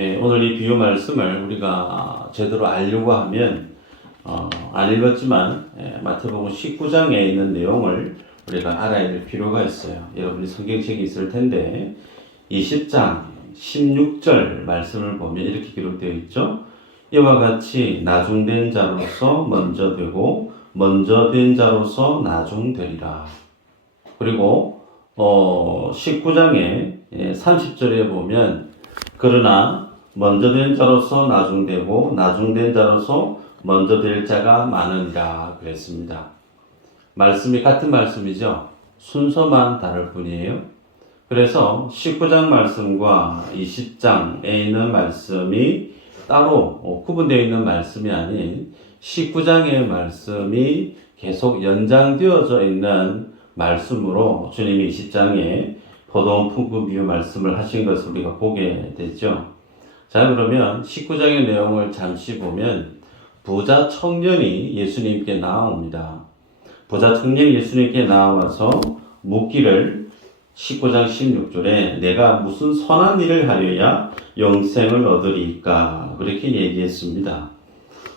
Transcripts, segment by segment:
오늘 이 비유 말씀을 우리가 제대로 알려고 하면 안 읽었지만 마태복음 19장에 있는 내용을 우리가 알아야 될 필요가 있어요. 여러분이 성경책이 있을 텐데 20장 16절 말씀을 보면 이렇게 기록되어 있죠. 이와 같이 나중된 자로서 먼저 되고 먼저 된 자로서 나중되리라. 그리고 19장에 30절에 보면 그러나 먼저 된 자로서 나중되고 나중된 자로서 먼저 될 자가 많으니라 그랬습니다. 말씀이 같은 말씀이죠. 순서만 다를 뿐이에요. 그래서 19장 말씀과 20장에 있는 말씀이 따로 구분되어 있는 말씀이 아닌 19장의 말씀이 계속 연장되어져 있는 말씀으로 주님이 20장에 포도원 품꾼 비유 말씀을 하신 것을 우리가 보게 되죠. 자, 그러면 19장의 내용을 잠시 보면 부자 청년이 예수님께 나옵니다. 부자 청년이 예수님께 나와서 묻기를 19장 16절에 내가 무슨 선한 일을 하려야 영생을 얻으리까? 그렇게 얘기했습니다.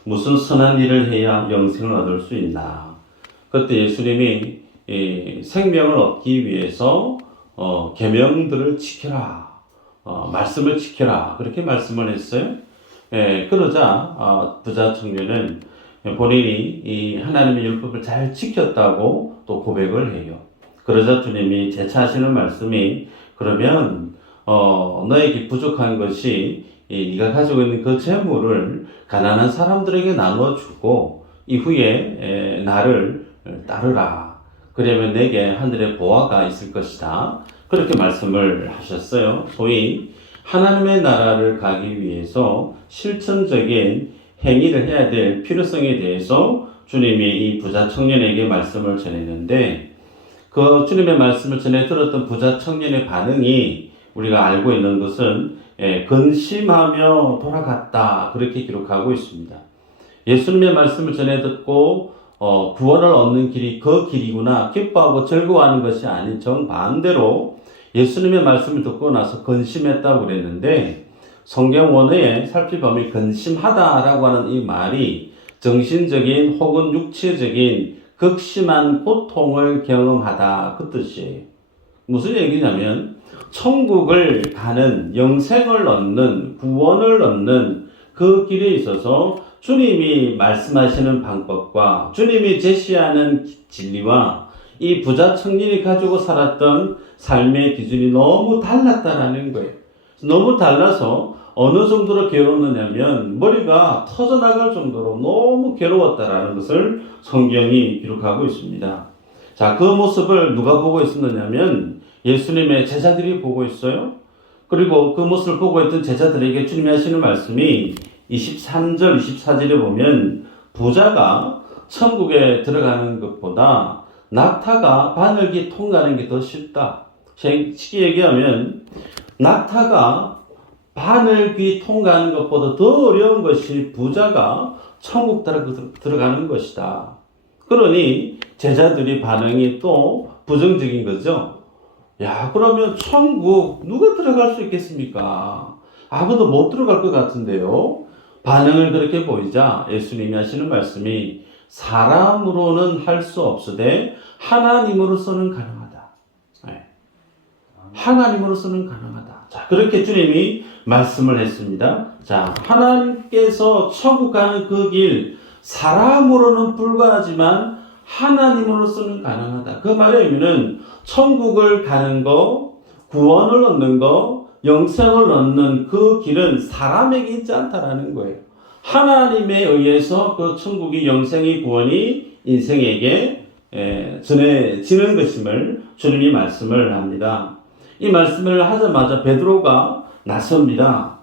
무슨 선한 일을 해야 영생을 얻을 수 있나? 그때 예수님이 생명을 얻기 위해서 계명들을 지켜라, 말씀을 지켜라 그렇게 말씀을 했어요. 그러자 부자 청년은 본인이 이 하나님의 율법을 잘 지켰다고 또 고백을 해요. 그러자 주님이 재차하시는 말씀이 그러면 너에게 부족한 것이 네가 가지고 있는 그 재물을 가난한 사람들에게 나눠주고 이후에 나를 따르라. 그러면 내게 하늘의 보화가 있을 것이다. 그렇게 말씀을 하셨어요. 소위 하나님의 나라를 가기 위해서 실천적인 행위를 해야 될 필요성에 대해서 주님이 이 부자 청년에게 말씀을 전했는데 그 주님의 말씀을 전해 들었던 부자 청년의 반응이 우리가 알고 있는 것은 근심하며 돌아갔다 그렇게 기록하고 있습니다. 예수님의 말씀을 전해 듣고 구원을 얻는 길이 그 길이구나 기뻐하고 즐거워하는 것이 아닌 정반대로 예수님의 말씀을 듣고 나서 근심했다고 그랬는데 성경 원어에 살펴보면 근심하다라고 하는 이 말이 정신적인 혹은 육체적인 극심한 고통을 경험하다 그 뜻이에요. 무슨 얘기냐면 천국을 가는 영생을 얻는 구원을 얻는 그 길에 있어서 주님이 말씀하시는 방법과 주님이 제시하는 진리와 이 부자 청년이 가지고 살았던 삶의 기준이 너무 달랐다라는 거예요. 너무 달라서 어느 정도로 괴로웠느냐면 머리가 터져나갈 정도로 너무 괴로웠다라는 것을 성경이 기록하고 있습니다. 자, 그 모습을 누가 보고 있었느냐면 예수님의 제자들이 보고 있어요. 그리고 그 모습을 보고 있던 제자들에게 주님이 하시는 말씀이 23절, 24절에 보면 부자가 천국에 들어가는 것보다 낙타가 바늘기 통과하는 게 더 쉽다. 쉽게 얘기하면 낙타가 바늘귀 통과하는 것보다 더 어려운 것이 부자가 천국 들어가는 것이다. 그러니 제자들이 반응이 또 부정적인 거죠. 야, 그러면 천국 누가 들어갈 수 있겠습니까? 아무도 못 들어갈 것 같은데요. 반응을 그렇게 보이자 예수님이 하시는 말씀이 사람으로는 할 수 없으되 하나님으로서는 가능하다. 하나님으로서는 가능하다. 자, 그렇게 주님이 말씀을 했습니다. 자, 하나님께서 천국 가는 그 길 사람으로는 불가하지만 하나님으로서는 가능하다. 그 말의 의미는 천국을 가는 거, 구원을 얻는 거, 영생을 얻는 그 길은 사람에게 있지 않다라는 거예요. 하나님에 의해서 그 천국이 영생이 구원이 인생에게 전해지는 것임을 주님이 말씀을 합니다. 이 말씀을 하자마자 베드로가 나섭니다.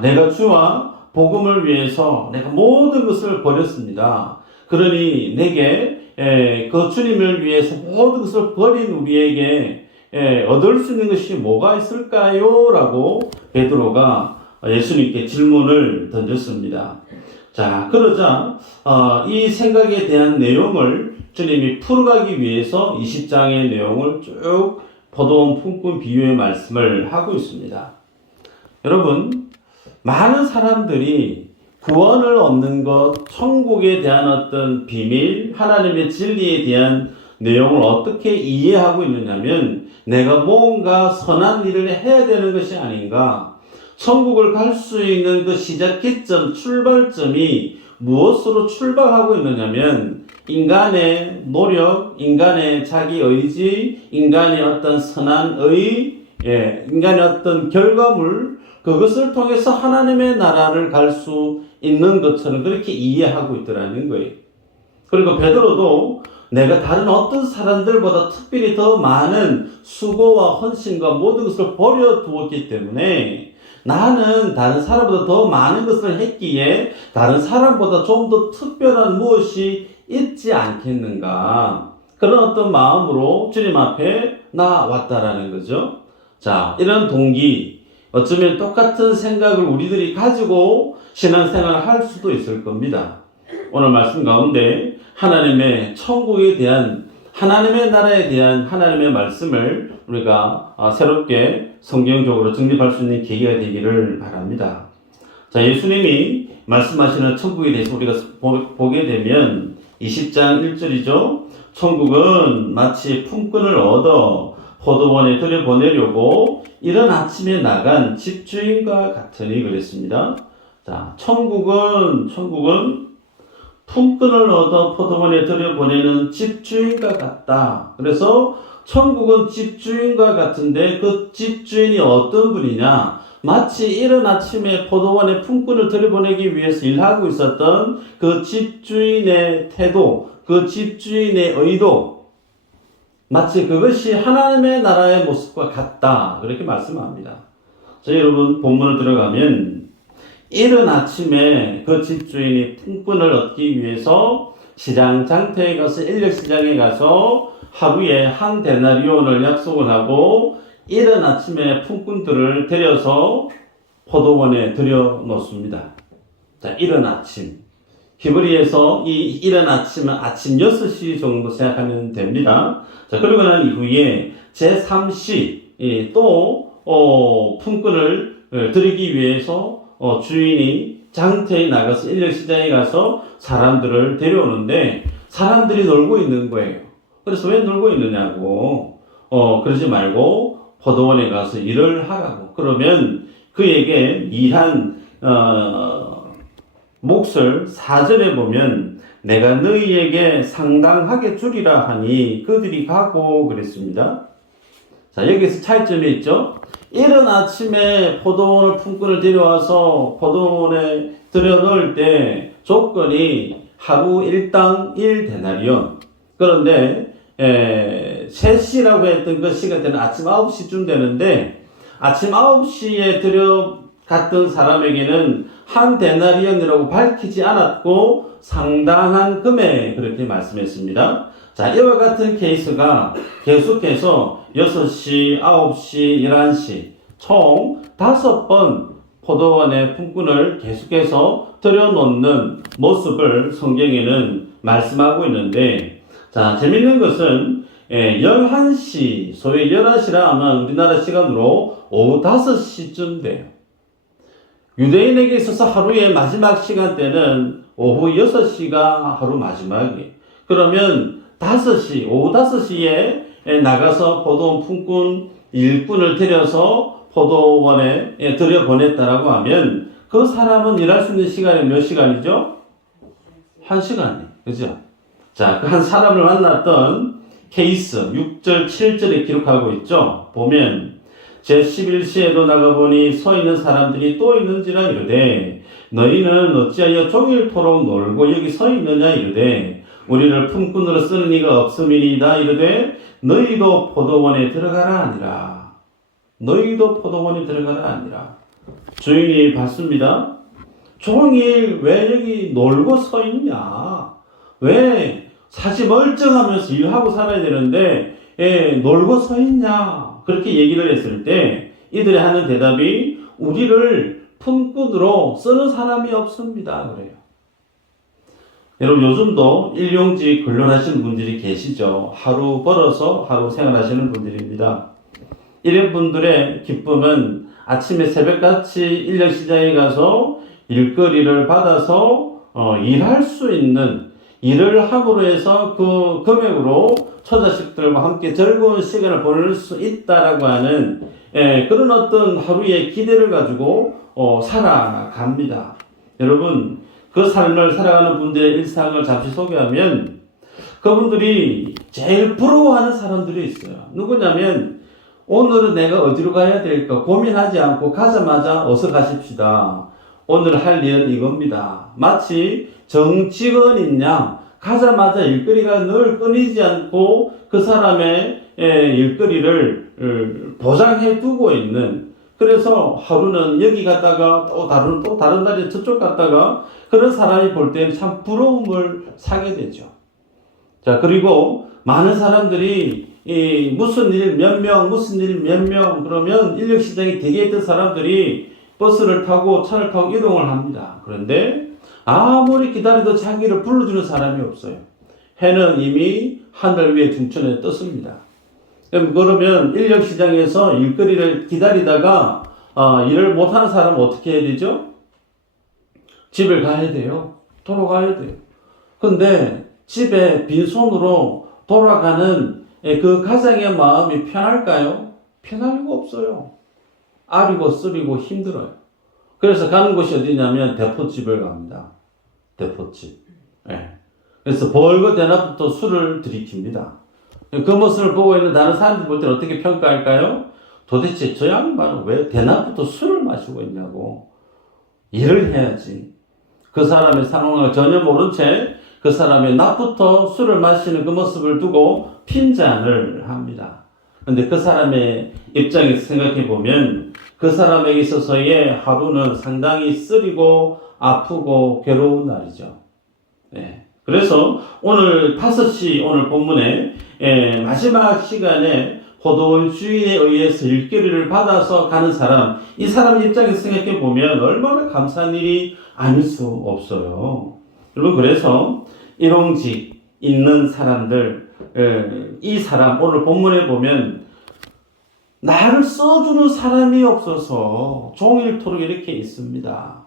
내가 주와 복음을 위해서 내가 모든 것을 버렸습니다. 그러니 내게 그 주님을 위해서 모든 것을 버린 우리에게 얻을 수 있는 것이 뭐가 있을까요? 라고 베드로가 예수님께 질문을 던졌습니다. 자, 그러자 이 생각에 대한 내용을 주님이 풀어가기 위해서 20장의 내용을 쭉 포도원 품꾼 비유의 말씀을 하고 있습니다. 여러분, 많은 사람들이 구원을 얻는 것, 천국에 대한 어떤 비밀, 하나님의 진리에 대한 내용을 어떻게 이해하고 있느냐면 내가 뭔가 선한 일을 해야 되는 것이 아닌가. 천국을 갈 수 있는 그 시작 기점, 출발점이 무엇으로 출발하고 있느냐면 인간의 노력, 인간의 자기 의지, 인간의 어떤 선한 인간의 어떤 결과물, 그것을 통해서 하나님의 나라를 갈 수 있는 것처럼 그렇게 이해하고 있더라는 거예요. 그리고 베드로도 내가 다른 어떤 사람들보다 특별히 더 많은 수고와 헌신과 모든 것을 버려두었기 때문에 나는 다른 사람보다 더 많은 것을 했기에 다른 사람보다 좀 더 특별한 무엇이 있지 않겠는가. 그런 어떤 마음으로 주님 앞에 나왔다라는 거죠. 자, 이런 동기, 어쩌면 똑같은 생각을 우리들이 가지고 신앙생활을 할 수도 있을 겁니다. 오늘 말씀 가운데 하나님의 천국에 대한, 하나님의 나라에 대한 하나님의 말씀을 우리가 새롭게 성경적으로 정립할 수 있는 계기가 되기를 바랍니다. 자, 예수님이 말씀하시는 천국에 대해서 우리가 보게 되면 20장 1절이죠. 천국은 마치 품꾼을 얻어 포도원에 들여보내려고 이른 아침에 나간 집주인과 같으니 그랬습니다. 자, 천국은 품꾼을 얻어 포도원에 들여보내는 집주인과 같다. 그래서 천국은 집주인과 같은데 그 집주인이 어떤 분이냐? 마치 이른 아침에 포도원에 품꾼을 들여보내기 위해서 일하고 있었던 그 집주인의 태도, 그 집주인의 의도, 마치 그것이 하나님의 나라의 모습과 같다. 그렇게 말씀합니다. 자, 여러분 본문을 들어가면 이른 아침에 그 집주인이 품꾼을 얻기 위해서 시장 장터에 가서 인력시장에 가서 하루에 한 데나리온을 약속을 하고 이른 아침에 품꾼들을 데려서 포도원에 들여놓습니다. 자, 이른 아침. 히브리에서 이 이른 아침은 아침 6시 정도 생각하면 됩니다. 자, 그러고 난 이후에 제3시 또 품꾼을 들이기 위해서 주인이 장터에 나가서 인력시장에 가서 사람들을 데려오는데 사람들이 놀고 있는 거예요. 그래서 왜 놀고 있느냐고 그러지 말고 포도원에 가서 일을 하라고. 그러면 그에게 이한 몫을 4절에 보면 내가 너희에게 상당하게 주리라 하니 그들이 가고 그랬습니다. 자, 여기서 차이점이 있죠. 이른 아침에 포도원을 품꾼을 데려와서 포도원에 들여놓을 때 조건이 하루 일당 1데나리온. 그런데 3시라고 했던 그 시간대는 아침 9시쯤 되는데 아침 9시에 들여갔던 사람에게는 한 데나리온이라고 밝히지 않았고 상당한 금액 그렇게 말씀했습니다. 자, 이와 같은 케이스가 계속해서 6시, 9시, 11시 총 5번 포도원의 품꾼을 계속해서 들여놓는 모습을 성경에는 말씀하고 있는데, 자, 재밌는 것은 11시, 소위 11시라 아마 우리나라 시간으로 오후 5시쯤 돼요. 유대인에게 있어서 하루의 마지막 시간대는 오후 6시가 하루 마지막이에요. 그러면 5시, 오후 5시에 나가서 포도원 품꾼 일꾼을 데려서 포도원에 들여보냈다라고 하면 그 사람은 일할 수 있는 시간이 몇 시간이죠? 1시간이에요. 그죠? 자, 그 한 사람을 만났던 케이스 6절, 7절에 기록하고 있죠? 보면 제11시에도 나가보니 서 있는 사람들이 또 있는지라 이르되 너희는 어찌하여 종일토록 놀고 여기 서 있느냐 이르되 우리를 품꾼으로 쓰는 이가 없음이니이다 이르되 너희도 포도원에 들어가라 아니라. 너희도 포도원에 들어가라 아니라. 주인이 받습니다. 종일 왜 여기 놀고 서 있냐? 왜 사실 멀쩡하면서 일하고 살아야 되는데 놀고 서 있냐? 그렇게 얘기를 했을 때 이들이 하는 대답이 우리를 품꾼으로 쓰는 사람이 없습니다. 그래요. 여러분 요즘도 일용직 근로하시는 분들이 계시죠. 하루 벌어서 하루 생활하시는 분들입니다. 이런 분들의 기쁨은 아침에 새벽같이 인력시장에 가서 일거리를 받아서 일할 수 있는, 일을 함으로 해서 그 금액으로 처자식들과 함께 즐거운 시간을 보낼 수 있다라고 하는 그런 어떤 하루의 기대를 가지고 살아갑니다. 여러분, 그 삶을 살아가는 분들의 일상을 잠시 소개하면 그분들이 제일 부러워하는 사람들이 있어요. 누구냐면 오늘은 내가 어디로 가야 될까 고민하지 않고 가자마자 어서 가십시다. 오늘 할 일은 이겁니다. 마치 정직원인 양 가자마자 일거리가 늘 끊이지 않고 그 사람의 일거리를 보장해 두고 있는, 그래서 하루는 여기 갔다가 또 다른 날에 저쪽 갔다가 그런 사람이 볼 때는 참 부러움을 사게 되죠. 자, 그리고 많은 사람들이 무슨 일 몇 명, 무슨 일 몇 명, 그러면 인력시장에 대기해 있던 사람들이 버스를 타고 차를 타고 이동을 합니다. 그런데 아무리 기다려도 자기를 불러주는 사람이 없어요. 해는 이미 하늘 위에 중천에 떴습니다. 그러면 인력시장에서 일거리를 기다리다가 일을 못하는 사람은 어떻게 해야 되죠? 집을 가야 돼요. 돌아가야 돼요. 근데 집에 빈손으로 돌아가는 그 가장의 마음이 편할까요? 편할 리가 없어요. 아리고 쓰리고 힘들어요. 그래서 가는 곳이 어디냐면 대포집을 갑니다. 대포집. 그래서 벌거 대낮부터 술을 들이킵니다. 그 모습을 보고 있는 다른 사람들 볼 때는 어떻게 평가할까요? 도대체 저 양반은 왜 대낮부터 술을 마시고 있냐고. 일을 해야지. 그 사람의 상황을 전혀 모른 채 그 사람의 낮부터 술을 마시는 그 모습을 두고 핀잔을 합니다. 근데 그 사람의 입장에서 생각해 보면 그 사람에게 있어서의 하루는 상당히 쓰리고 아프고 괴로운 날이죠. 그래서 오늘 5시 오늘 본문에 마지막 시간에 포도원 주인에 의해서 일거리를 받아서 가는 사람, 이 사람 입장에서 생각해 보면 얼마나 감사한 일이 아닐 수 없어요. 여러분, 그래서 일용직 있는 사람들, 이 사람 오늘 본문에 보면 나를 써주는 사람이 없어서 종일토록 이렇게 있습니다.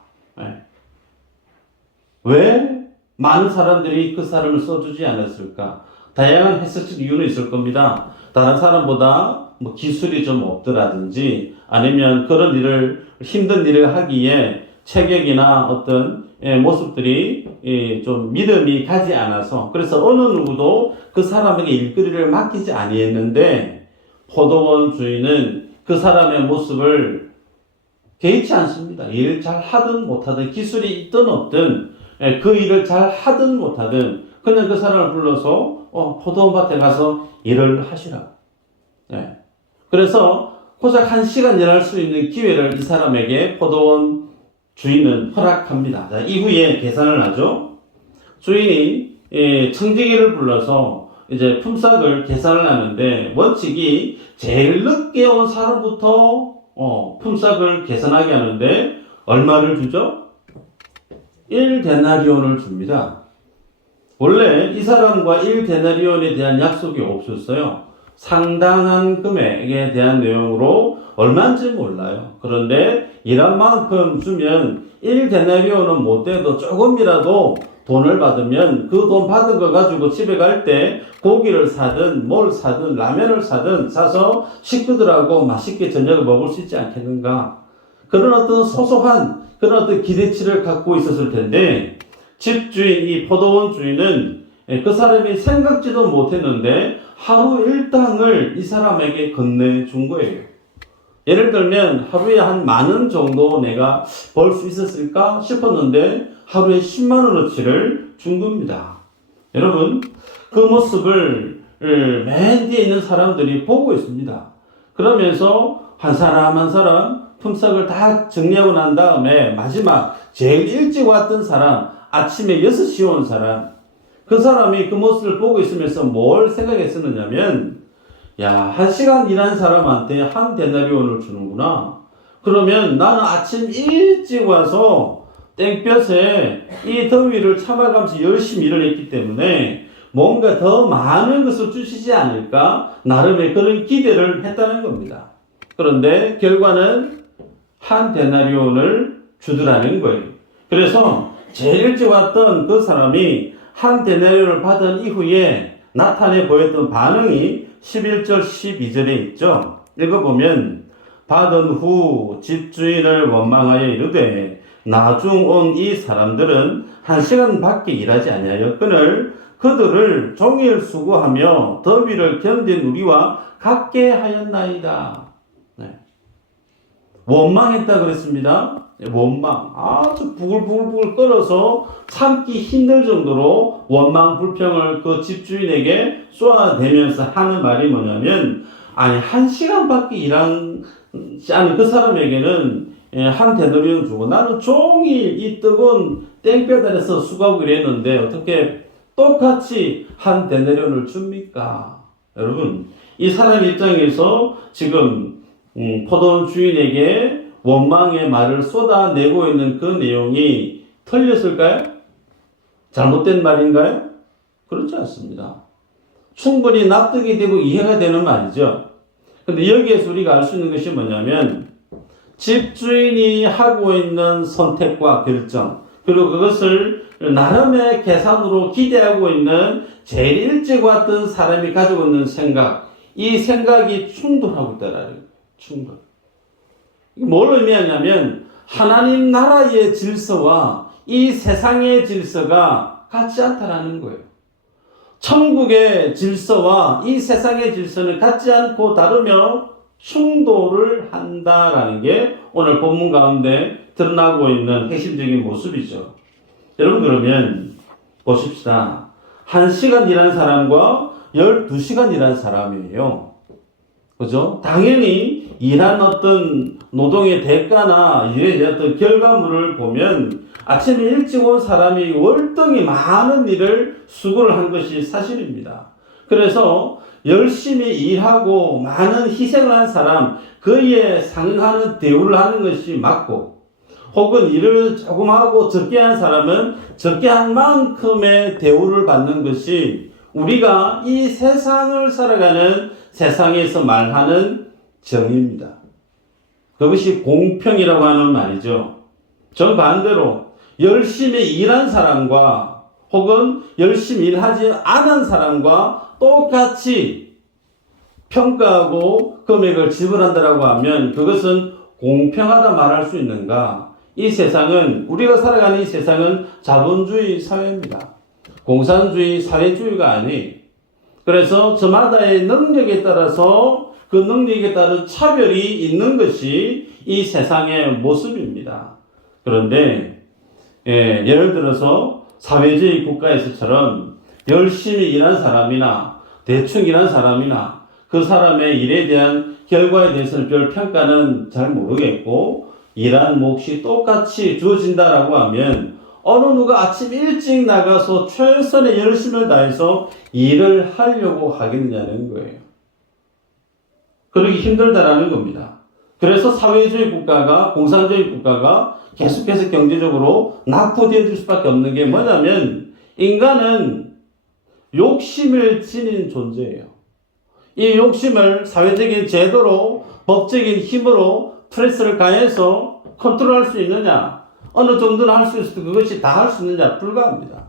왜 많은 사람들이 그 사람을 써주지 않았을까? 다양한 해석적 이유는 있을 겁니다. 다른 사람보다 뭐 기술이 좀 없더라든지, 아니면 그런 일을, 힘든 일을 하기에 체격이나 어떤 모습들이 좀 믿음이 가지 않아서, 그래서 어느 누구도 그 사람에게 일거리를 맡기지 아니했는데 포도원 주인은 그 사람의 모습을 개의치 않습니다. 일을 잘 하든 못하든, 기술이 있든 없든, 그 일을 잘 하든 못하든 그냥 그 사람을 불러서 포도원밭에 가서 일을 하시라. 그래서 고작 1시간 일할 수 있는 기회를 이 사람에게 포도원 주인은 허락합니다. 자, 이후에 계산을 하죠. 주인이 청지기를 불러서 이제 품삯을 계산을 하는데, 원칙이 제일 늦게 온 사람부터 품삯을 계산하게 하는데 얼마를 주죠? 1데나리온을 줍니다. 원래 이 사람과 1데나리온에 대한 약속이 없었어요. 상당한 금액에 대한 내용으로 얼마인지 몰라요. 그런데 일한 만큼 주면 1데나리온은 못 돼도 조금이라도 돈을 받으면 그 돈 받은 거 가지고 집에 갈 때 고기를 사든 뭘 사든 라면을 사든 사서 식구들하고 맛있게 저녁을 먹을 수 있지 않겠는가. 그런 어떤 소소한 그런 어떤 기대치를 갖고 있었을 텐데, 집주인, 이 포도원 주인은 그 사람이 생각지도 못했는데 하루 일당을 이 사람에게 건네준 거예요. 예를 들면 하루에 한 10,000원 정도 내가 벌 수 있었을까 싶었는데 하루에 10만 원어치를 준 겁니다. 여러분, 그 모습을 맨 뒤에 있는 사람들이 보고 있습니다. 그러면서 한 사람 한 사람 품삯을 다 정리하고 난 다음에 마지막 제일 일찍 왔던 사람, 아침에 6시에 온 사람, 그 사람이 그 모습을 보고 있으면서 뭘 생각했었느냐면, 야, 1시간 일한 사람한테 1데나리온을 주는구나. 그러면 나는 아침 일찍 와서 땡볕에 이 더위를 참아가면서 열심히 일을 했기 때문에 뭔가 더 많은 것을 주시지 않을까? 나름의 그런 기대를 했다는 겁니다. 그런데 결과는 한 데나리온을 주더라는 거예요. 그래서 제일 일찍 왔던 그 사람이 한 데나리온을 받은 이후에 나타내 보였던 반응이 11절 12절에 있죠. 읽어보면 받은 후 집주인을 원망하여 이르되 나중 온 이 사람들은 1시간밖에 일하지 아니하였거늘 그들을 종일 수고하며 더위를 견딘 우리와 같게 하였나이다. 네. 원망했다 그랬습니다. 원망. 아주 부글부글 끓어서 참기 힘들 정도로 원망 불평을 그 집주인에게 쏟아대면서 하는 말이 뭐냐면, 아니 1시간밖에 일하지 않은 그 사람에게는 한 데나리온 주고 나는 종일 이 뜨거운 땡볕 아래서 수고하고 이랬는데 어떻게 똑같이 한 데나리온을 줍니까? 여러분, 이 사람 입장에서 지금 포도원 주인에게 원망의 말을 쏟아내고 있는 그 내용이 틀렸을까요? 잘못된 말인가요? 그렇지 않습니다. 충분히 납득이 되고 이해가 되는 말이죠. 근데 여기에서 우리가 알 수 있는 것이 뭐냐면, 집주인이 하고 있는 선택과 결정, 그리고 그것을 나름의 계산으로 기대하고 있는 제일 일찍 왔던 사람이 가지고 있는 생각, 이 생각이 충돌하고 있다라는 거예요. 충돌. 이게 뭘 의미하냐면, 하나님 나라의 질서와 이 세상의 질서가 같지 않다라는 거예요. 천국의 질서와 이 세상의 질서는 같지 않고 다르며 충돌을 한다라는 게 오늘 본문 가운데 드러나고 있는 핵심적인 모습이죠. 여러분, 그러면 보십시다. 1시간 일한 사람과 12시간 일한 사람이에요. 그죠? 당연히 일한 어떤 노동의 대가나 일의 어떤 결과물을 보면 아침에 일찍 온 사람이 월등히 많은 일을 수고를 한 것이 사실입니다. 그래서 열심히 일하고 많은 희생을 한 사람, 그에 상응하는 대우를 하는 것이 맞고, 혹은 일을 조금 하고 적게 한 사람은 적게 한 만큼의 대우를 받는 것이 우리가 이 세상을 살아가는 세상에서 말하는 정의입니다. 그것이 공평이라고 하는 말이죠. 정반대로 열심히 일한 사람과 혹은 열심히 일하지 않은 사람과 똑같이 평가하고 금액을 지불한다라고 하면 그것은 공평하다 말할 수 있는가? 이 세상은, 우리가 살아가는 이 세상은 자본주의 사회입니다. 공산주의 사회주의가 아니. 그래서 저마다의 능력에 따라서 그 능력에 따른 차별이 있는 것이 이 세상의 모습입니다. 그런데 예를 들어서 사회주의 국가에서처럼 열심히 일한 사람이나 대충 일한 사람이나 그 사람의 일에 대한 결과에 대해서는 별 평가는 잘 모르겠고, 일한 몫이 똑같이 주어진다라고 하면 어느 누가 아침 일찍 나가서 최선의 열심을 다해서 일을 하려고 하겠느냐는 거예요. 그러기 힘들다라는 겁니다. 그래서 사회주의 국가가, 공산주의 국가가 계속해서 경제적으로 낙후되어질 수밖에 없는 게 뭐냐면, 인간은 욕심을 지닌 존재예요. 이 욕심을 사회적인 제도로, 법적인 힘으로 프레스를 가해서 컨트롤할 수 있느냐, 어느 정도는 할 수 있어도 그것이 다 할 수 있느냐, 불가합니다.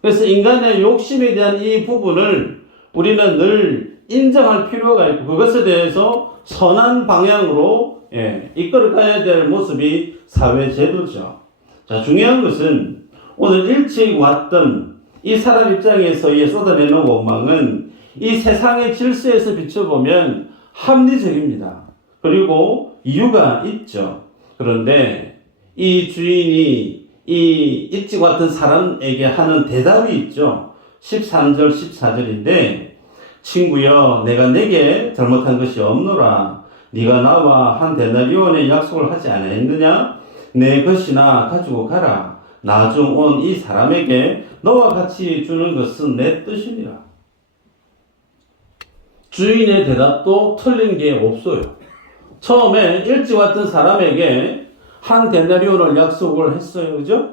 그래서 인간의 욕심에 대한 이 부분을 우리는 늘 인정할 필요가 있고, 그것에 대해서 선한 방향으로 이끌어가야 될 모습이 사회제도죠. 자, 중요한 것은 오늘 일찍 왔던 이 사람 입장에서의 쏟아내는 원망은 이 세상의 질서에서 비춰보면 합리적입니다. 그리고 이유가 있죠. 그런데 이 주인이 이 일찍 왔던 사람에게 하는 대답이 있죠. 13절 14절인데 친구여, 내가 내게 잘못한 것이 없노라. 네가 나와 한 데나리온의 약속을 하지 않았느냐? 내 것이나 가지고 가라. 나중 온 이 사람에게 너와 같이 주는 것은 내 뜻이니라. 주인의 대답도 틀린 게 없어요. 처음에 일찍 왔던 사람에게 한 데나리온을 약속을 했어요. 그죠?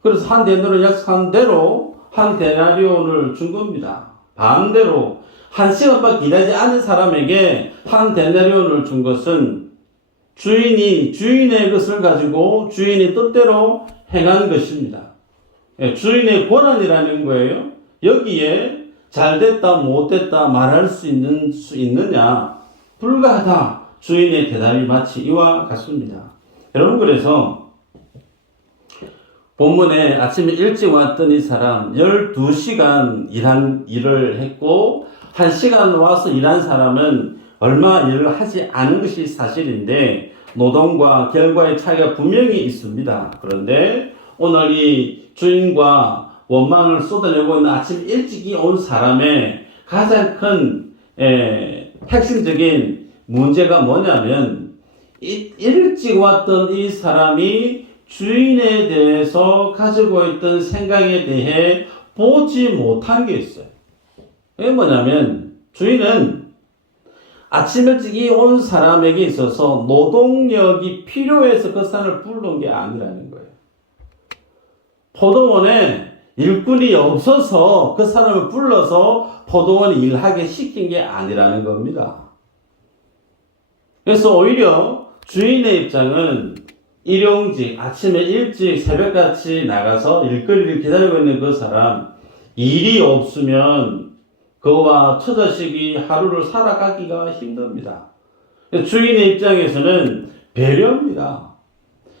그래서 한 데나리온을 약속한 대로 한 데나리온을 준 겁니다. 반대로 1시간밖에 일하지 않은 사람에게 한 데나리온을 준 것은 주인의 것을 가지고 주인의 뜻대로 행한 것입니다. 주인의 권한이라는 거예요. 여기에 잘됐다 못됐다 말할 수 있느냐? 불가하다. 주인의 대답이 마치 이와 같습니다. 여러분, 그래서 본문에 아침에 일찍 왔던 이 사람 12시간 일을 했고 1시간 와서 일한 사람은 얼마 일을 하지 않은 것이 사실인데 노동과 결과의 차이가 분명히 있습니다. 그런데 오늘 이 주인과 원망을 쏟아내고 있는 아침 일찍이 온 사람의 가장 큰 핵심적인 문제가 뭐냐면 일찍 왔던 이 사람이 주인에 대해서 가지고 있던 생각에 대해 보지 못한 게 있어요. 그게 뭐냐면 주인은 아침 일찍이 온 사람에게 있어서 노동력이 필요해서 그 사람을 부른 게 아니라는 거예요. 포도원에 일꾼이 없어서 그 사람을 불러서 포도원에 일하게 시킨 게 아니라는 겁니다. 그래서 오히려 주인의 입장은 일용직, 아침에 일찍 새벽같이 나가서 일거리를 기다리고 있는 그 사람, 일이 없으면 그와 처자식이 하루를 살아가기가 힘듭니다. 주인의 입장에서는 배려입니다.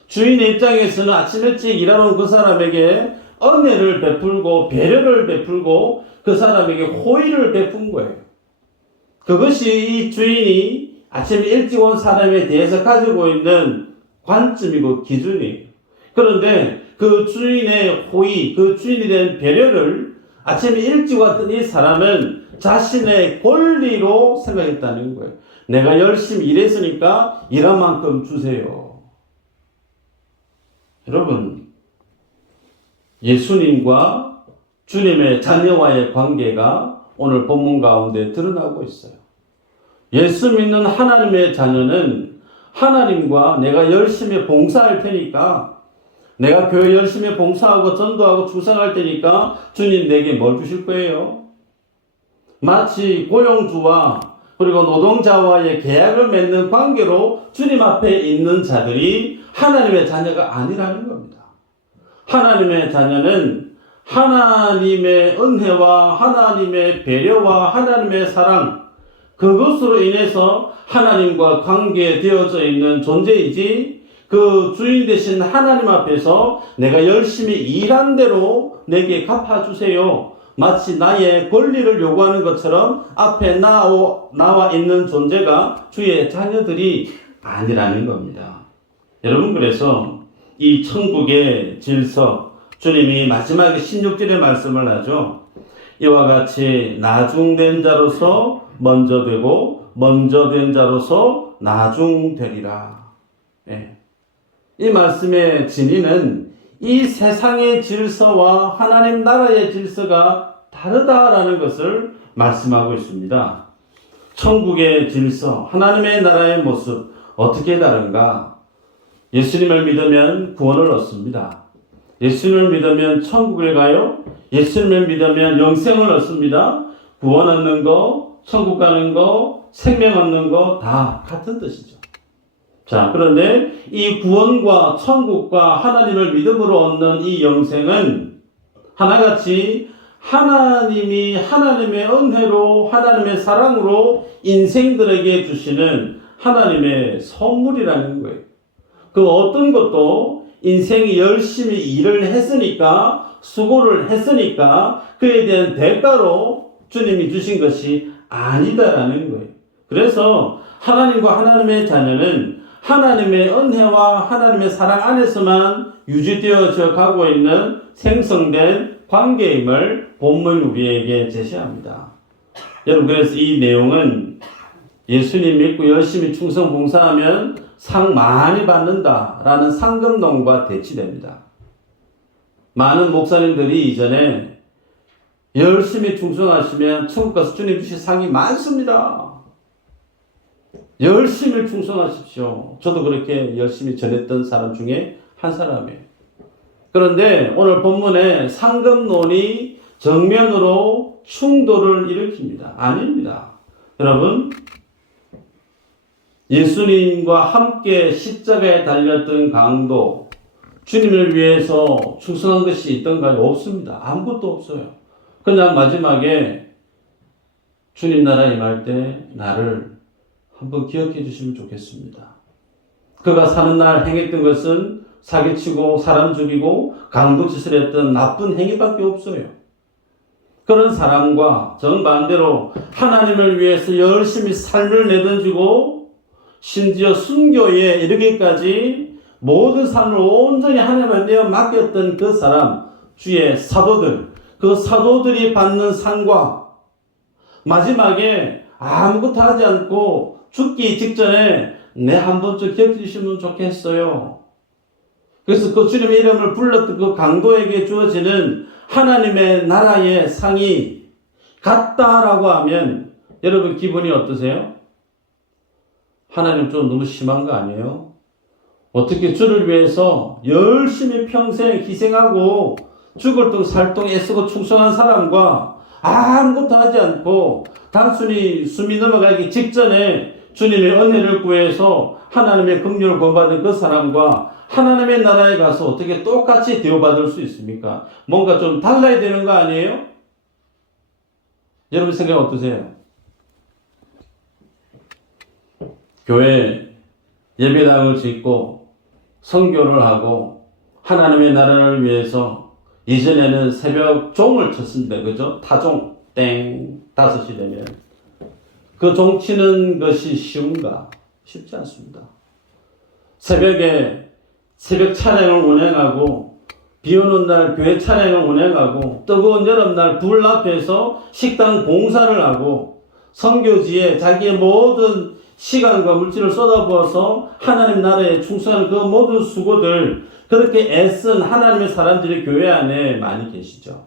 주인의 입장에서는 아침 일찍 일하러 온 그 사람에게 은혜를 베풀고 배려를 베풀고 그 사람에게 호의를 베푼 거예요. 그것이 이 주인이 아침 일찍 온 사람에 대해서 가지고 있는 관점이고 기준이에요. 그런데 그 주인의 호의, 그 주인에 대한 배려를 아침에 일찍 왔던 이 사람은 자신의 권리로 생각했다는 거예요. 내가 열심히 일했으니까 일한 만큼 주세요. 여러분, 예수님과 주님의 자녀와의 관계가 오늘 본문 가운데 드러나고 있어요. 예수 믿는 하나님의 자녀는 하나님과 내가 열심히 봉사할 테니까, 내가 교회 열심히 봉사하고 전도하고 충성할 테니까 주님 내게 뭘 주실 거예요? 마치 고용주와 그리고 노동자와의 계약을 맺는 관계로 주님 앞에 있는 자들이 하나님의 자녀가 아니라는 겁니다. 하나님의 자녀는 하나님의 은혜와 하나님의 배려와 하나님의 사랑, 그것으로 인해서 하나님과 관계되어져 있는 존재이지, 그 주인 되신 하나님 앞에서 내가 열심히 일한 대로 내게 갚아주세요, 마치 나의 권리를 요구하는 것처럼 앞에 나와 있는 존재가 주의 자녀들이 아니라는 겁니다. 여러분, 그래서 이 천국의 질서, 주님이 마지막에 16절의 말씀을 하죠. 이와 같이 나중된 자로서 먼저 되고 먼저 된 자로서 나중되리라. 이 말씀의 진리는 이 세상의 질서와 하나님 나라의 질서가 다르다라는 것을 말씀하고 있습니다. 천국의 질서, 하나님의 나라의 모습 어떻게 다른가? 예수님을 믿으면 구원을 얻습니다. 예수님을 믿으면 천국을 가요. 예수님을 믿으면 영생을 얻습니다. 구원 얻는 거, 천국 가는 거, 생명 얻는 거 다 같은 뜻이죠. 자, 그런데 이 구원과 천국과 하나님을 믿음으로 얻는 이 영생은 하나같이 하나님이 하나님의 은혜로 하나님의 사랑으로 인생들에게 주시는 하나님의 선물이라는 거예요. 그 어떤 것도 인생이 열심히 일을 했으니까, 수고를 했으니까 그에 대한 대가로 주님이 주신 것이 아니다라는 거예요. 그래서 하나님과 하나님의 자녀는 하나님의 은혜와 하나님의 사랑 안에서만 유지되어져 가고 있는 생성된 관계임을 본문이 우리에게 제시합니다. 여러분, 그래서 이 내용은 예수님 믿고 열심히 충성 봉사하면 상 많이 받는다라는 상금론과 대치됩니다. 많은 목사님들이 이전에 열심히 충성하시면 천국 가서 주님 주실 상이 많습니다. 열심히 충성하십시오. 저도 그렇게 열심히 전했던 사람 중에 한 사람이에요. 그런데 오늘 본문에 상금론이 정면으로 충돌을 일으킵니다. 아닙니다. 여러분, 예수님과 함께 십자가에 달렸던 강도, 주님을 위해서 충성한 것이 있던가요? 없습니다. 아무것도 없어요. 그냥 마지막에 주님 나라 임할 때 나를 한번 기억해 주시면 좋겠습니다. 그가 사는 날 행했던 것은 사기치고 사람 죽이고 강도짓을 했던 나쁜 행위밖에 없어요. 그런 사람과 정반대로 하나님을 위해서 열심히 삶을 내던지고 심지어 순교에 이르기까지 모든 삶을 온전히 하나님께 내어 맡겼던 그 사람, 주의 사도들, 그 사도들이 받는 상과 마지막에 아무것도 하지 않고 죽기 직전에 내 한 번쯤 기억해 주시면 좋겠어요. 그래서 그 주님의 이름을 불렀던 그 강도에게 주어지는 하나님의 나라의 상이 같다라고 하면 여러분 기분이 어떠세요? 하나님 좀 너무 심한 거 아니에요? 어떻게 주를 위해서 열심히 평생 희생하고 죽을 둥 살 둥 애쓰고 충성한 사람과 아무것도 하지 않고 단순히 숨이 넘어가기 직전에 주님의 은혜를 구해서 하나님의 긍휼을 구원받은 그 사람과 하나님의 나라에 가서 어떻게 똑같이 대우받을 수 있습니까? 뭔가 좀 달라야 되는 거 아니에요? 여러분 생각 어떠세요? 교회 예배당을 짓고 선교를 하고 하나님의 나라를 위해서 이전에는 새벽 종을 쳤습니다. 그죠? 타종 땡 5시 되면 그 종 치는 것이 쉬운가? 쉽지 않습니다. 새벽에 새벽 찬양을 운행하고 비 오는 날 교회 찬양을 운행하고 뜨거운 여름날 불 앞에서 식당 봉사를 하고 선교지에 자기의 모든 시간과 물질을 쏟아부어서 하나님 나라에 충성하는 그 모든 수고들 그렇게 애쓴 하나님의 사람들이 교회 안에 많이 계시죠.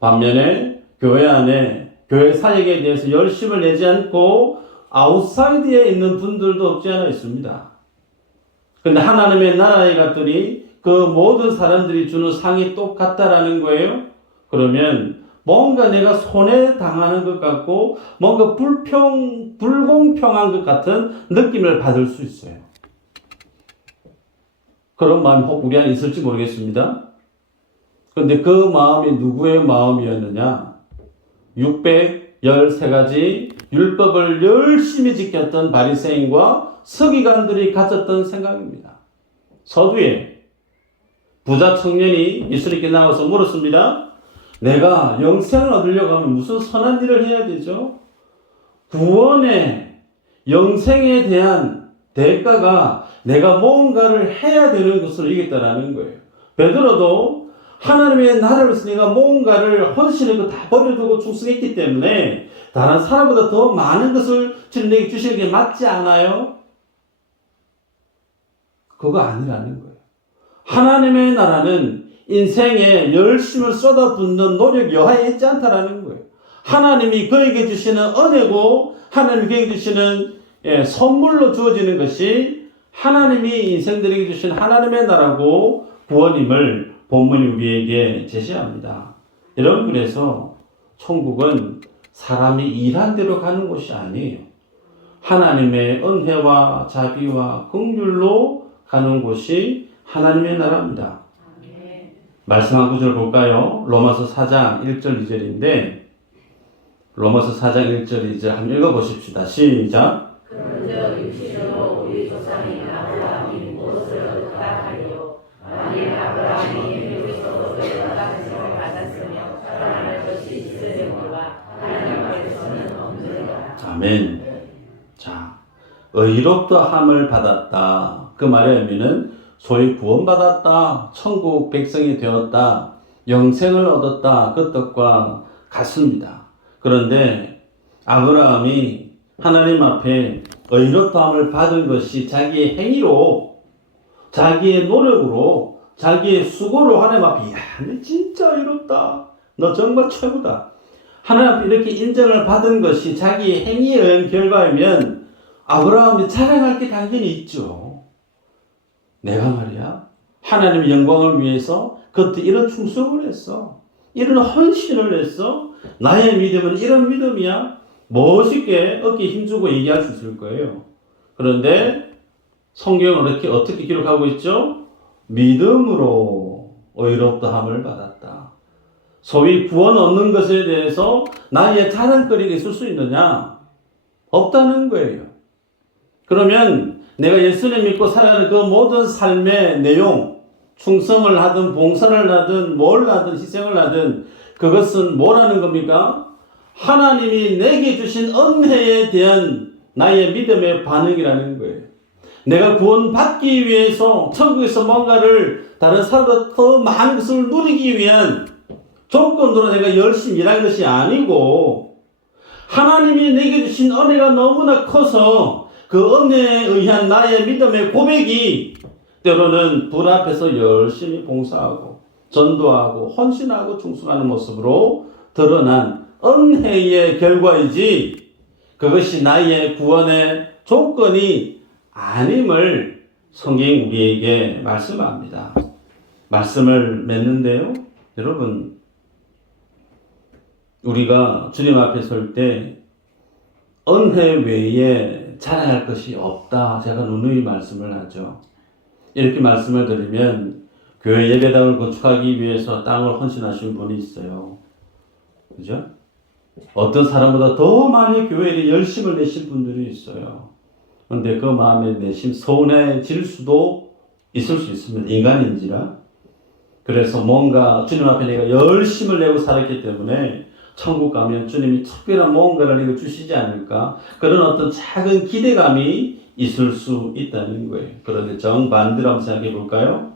반면에 교회 안에 교회 사역에 대해서 열심을 내지 않고 아웃사이드에 있는 분들도 없지 않아 있습니다. 근데 하나님의 나라의 것들이 그 모든 사람들이 주는 상이 똑같다라는 거예요. 그러면 뭔가 내가 손해당하는 것 같고 뭔가 불공평한 것 같은 느낌을 받을 수 있어요. 그런 마음이 혹 우리 안에 있을지 모르겠습니다. 그런데 그 마음이 누구의 마음이었느냐? 613가지 율법을 열심히 지켰던 바리새인과 서기관들이 가졌던 생각입니다. 서두에 부자 청년이 예수님께 나와서 물었습니다. 내가 영생을 얻으려고 하면 무슨 선한 일을 해야 되죠? 구원의 영생에 대한 대가가 내가 뭔가를 해야 되는 것을 이겠다라는 거예요. 베드로도 하나님의 나라를 위해서 내가 뭔가를 헌신하고 다 버려두고 충성했기 때문에 다른 사람보다 더 많은 것을 주님에게 주시는 게 맞지 않아요? 그거 아니라는 거예요. 하나님의 나라는 인생에 열심을 쏟아붓는 노력 여하에 있지 않다라는 거예요. 하나님이 그에게 주시는 은혜고 하나님이 그에게 주시는 선물로 주어지는 것이 하나님이 인생들에게 주신 하나님의 나라고 구원임을 본문이 우리에게 제시합니다. 여러분 그래서 천국은 사람이 일한 대로 가는 곳이 아니에요. 하나님의 은혜와 자비와 긍휼로 가는 곳이 하나님의 나라입니다. 말씀 한 구절 볼까요? 로마서 4장 1절 2절인데 로마서 4장 1절 2절 한번 읽어보십시다. 시작. 그런즉 육신으로 우리 조상인 아브라함이 무엇을 얻었다 하리요 만일 아브라함이 그리스도로서 영생을 받았으며 살아날 것이 있으리라 하나님 앞에서는 없느니라. 아멘. 자, 의롭다함을 받았다. 그 말의 의미는 소위 구원받았다, 천국 백성이 되었다, 영생을 얻었다 그 뜻과 같습니다. 그런데 아브라함이 하나님 앞에 의롭다함을 받은 것이 자기의 행위로, 자기의 노력으로, 자기의 수고로 하나님 앞에 야, 너 진짜 의롭다, 너 정말 최고다, 하나님 앞에 이렇게 인정을 받은 것이 자기의 행위에 의한 결과이면 아브라함이 자랑할 게 당연히 있죠. 내가 말이야 하나님의 영광을 위해서 그때 이런 충성을 했어, 이런 헌신을 했어, 나의 믿음은 이런 믿음이야, 멋있게 어깨에 힘주고 얘기할 수 있을 거예요. 그런데 성경은 이렇게 어떻게 기록하고 있죠? 믿음으로 의롭다함을 받았다. 소위 구원 얻는 것에 대해서 나의 자랑거리가 있을 수 있느냐? 없다는 거예요. 그러면 내가 예수님 믿고 살아가는 그 모든 삶의 내용, 충성을 하든 봉사를 하든 뭘 하든 희생을 하든 그것은 뭐라는 겁니까? 하나님이 내게 주신 은혜에 대한 나의 믿음의 반응이라는 거예요. 내가 구원받기 위해서 천국에서 뭔가를 다른 사람보다 더 많은 것을 누리기 위한 조건으로 내가 열심히 일한 것이 아니고 하나님이 내게 주신 은혜가 너무나 커서 그 은혜에 의한 나의 믿음의 고백이 때로는 불 앞에서 열심히 봉사하고 전도하고 헌신하고 충성하는 모습으로 드러난 은혜의 결과이지 그것이 나의 구원의 조건이 아님을 성경이 우리에게 말씀합니다. 말씀을 맺는데요. 여러분 우리가 주님 앞에 설 때 은혜 외에 자랑할 것이 없다. 제가 누누이 말씀을 하죠. 이렇게 말씀을 드리면 교회 예배당을 건축하기 위해서 땅을 헌신하신 분이 있어요. 그죠? 어떤 사람보다 더 많이 교회에 열심을 내신 분들이 있어요. 그런데 그 마음에 내심 서운해질 수도 있을 수 있습니다. 인간인지라. 그래서 뭔가 주님 앞에 내가 열심을 내고 살았기 때문에 천국 가면 주님이 특별한 뭔가를 내가 주시지 않을까 그런 어떤 작은 기대감이 있을 수 있다는 거예요. 그런데 정반대로 한번 생각해 볼까요?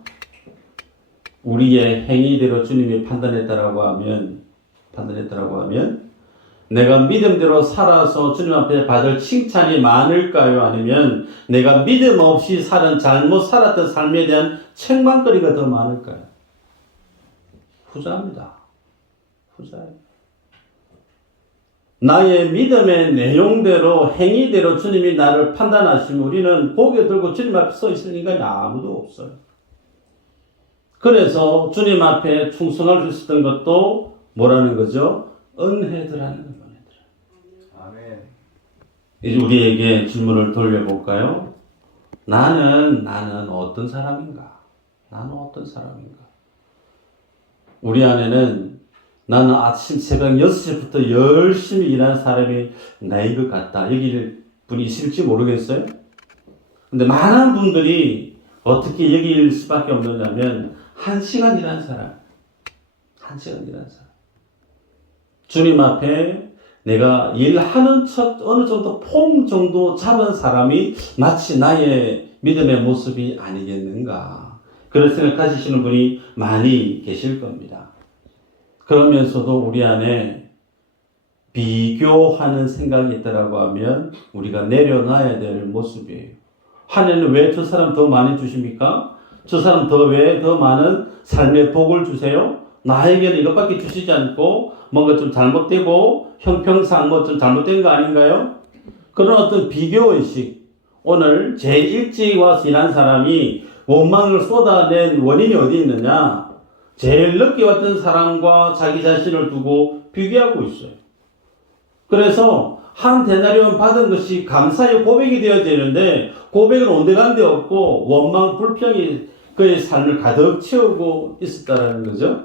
우리의 행위대로 주님이 판단했다라고 하면 내가 믿음대로 살아서 주님 앞에 받을 칭찬이 많을까요? 아니면 내가 믿음 없이 잘못 살았던 삶에 대한 책망거리가 더 많을까요? 후자입니다. 후자예요. 나의 믿음의 내용대로 행위대로 주님이 나를 판단하시면 우리는 고개 들고 주님 앞에 서 있을 인간이 아무도 없어요. 그래서 주님 앞에 충성할 수 있었던 것도 뭐라는 거죠? 은혜더라는 거예요. 아멘. 이제 우리에게 질문을 돌려볼까요? 나는 어떤 사람인가? 나는 어떤 사람인가? 우리 안에는 나는 아침 새벽 6시부터 열심히 일하는 사람이 나인 것 같다. 여기 분이 있을지 모르겠어요. 근데 많은 분들이 어떻게 여길 수밖에 없느냐면 1시간 일하는 사람. 1시간 일하는 사람. 주님 앞에 내가 일하는 척 어느 정도 폼 정도 잡은 사람이 마치 나의 믿음의 모습이 아니겠는가. 그런 생각 가지시는 분이 많이 계실 겁니다. 그러면서도 우리 안에 비교하는 생각이 있다라고 하면 우리가 내려놔야 될 모습이에요. 하나님은 왜 저 사람 더 많이 주십니까? 저 사람 왜 더 많은 삶의 복을 주세요? 나에게는 이것밖에 주시지 않고 뭔가 좀 잘못되고 형평상 뭐 좀 잘못된 거 아닌가요? 그런 어떤 비교의식. 오늘 제일 일찍 와서 일한 사람이 원망을 쏟아낸 원인이 어디 있느냐? 제일 늦게 왔던 사람과 자기 자신을 두고 비교하고 있어요. 그래서 한 데나리온 받은 것이 감사의 고백이 되어야 되는데 고백은 온데간데 없고 원망, 불평이 그의 삶을 가득 채우고 있었다는 거죠.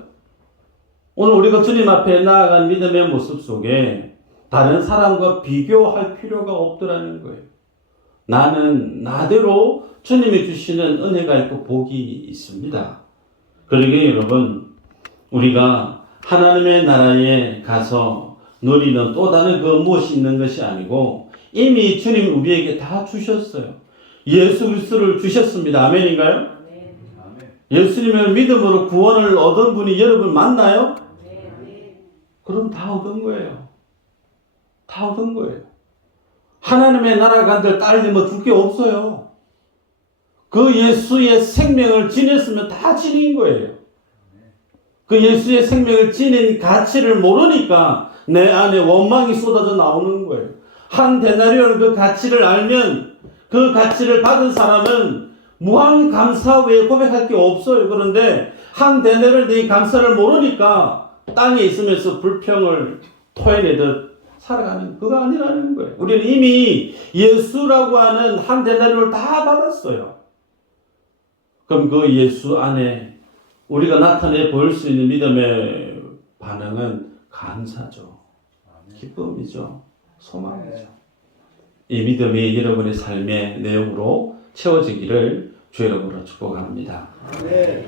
오늘 우리가 주님 앞에 나아간 믿음의 모습 속에 다른 사람과 비교할 필요가 없더라는 거예요. 나는 나대로 주님이 주시는 은혜가 있고 복이 있습니다. 그러기에 여러분 우리가 하나님의 나라에 가서 누리는 또 다른 그 무엇이 있는 것이 아니고 이미 주님이 우리에게 다 주셨어요. 예수 그리스도를 주셨습니다. 아멘인가요? 아멘. 예수님을 믿음으로 구원을 얻은 분이 여러분 맞나요? 아멘. 그럼 다 얻은 거예요. 다 얻은 거예요. 하나님의 나라 간들 딸이 뭐 줄 게 없어요. 그 예수의 생명을 지녔으면 다 지닌 거예요. 그 예수의 생명을 지닌 가치를 모르니까 내 안에 원망이 쏟아져 나오는 거예요. 한 데나리온 그 가치를 알면 그 가치를 받은 사람은 무한 감사 외에 고백할 게 없어요. 그런데 한 데나리온의 감사를 모르니까 땅에 있으면서 불평을 토해내듯 살아가는 그거 아니라는 거예요. 우리는 이미 예수라고 하는 한 데나리온을 다 받았어요. 그럼 그 예수 안에 우리가 나타내 보일 수 있는 믿음의 반응은 감사죠. 기쁨이죠. 소망이죠. 이 믿음이 여러분의 삶의 내용으로 채워지기를 주 이름으로 축복합니다. 아멘.